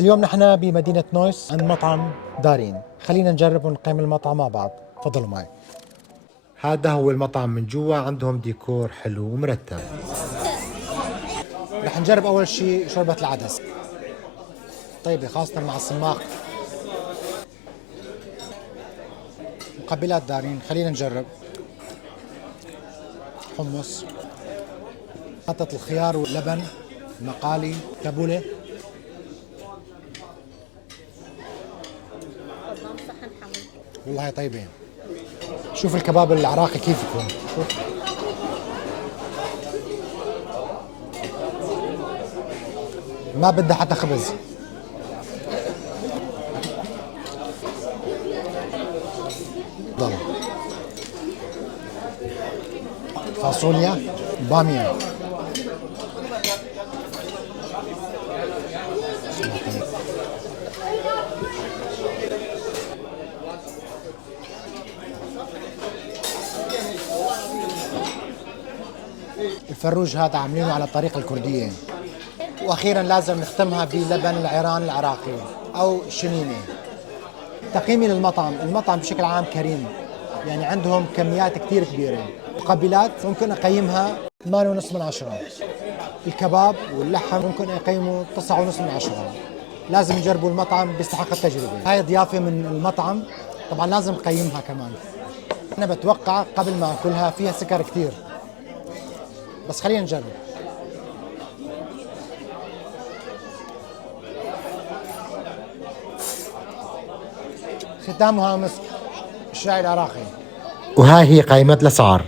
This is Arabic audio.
اليوم نحن بمدينة نويس عند مطعم دارين. خلينا نجرب ونقيم المطعم مع بعض. تفضلوا معي. هذا هو المطعم من جوا، عندهم ديكور حلو ومرتب. رح نجرب أول شيء شوربة العدس، طيبة خاصة مع الصماق. مقبلات دارين، خلينا نجرب. حمص، خلطة الخيار واللبن، مقالي، تبولة. والله هي طيبة. شوف الكباب العراقي كيف يكون. شوف. ما بدها حتى خبز. ضل فاصوليا، بامية. الفروج هذا عاملينه على الطريقة الكردية. واخيرا لازم نختمها بلبن العيران العراقي او شنينه. تقييمي للمطعم، المطعم بشكل عام كريم، يعني عندهم كميات كثير كبيره. مقبلات ممكن اقيمها 8.5 من 10. الكباب واللحم ممكن اقيمه 9.5 من 10. لازم نجربوا المطعم، بيستحق التجربه. هاي ضيافه من المطعم، طبعا لازم نقيمها كمان. انا بتوقع قبل ما اكلها فيها سكر كثير، بس خلينا نجرب. ختامها مسك، الشاي العراقي. وهاي هي قائمة الأسعار.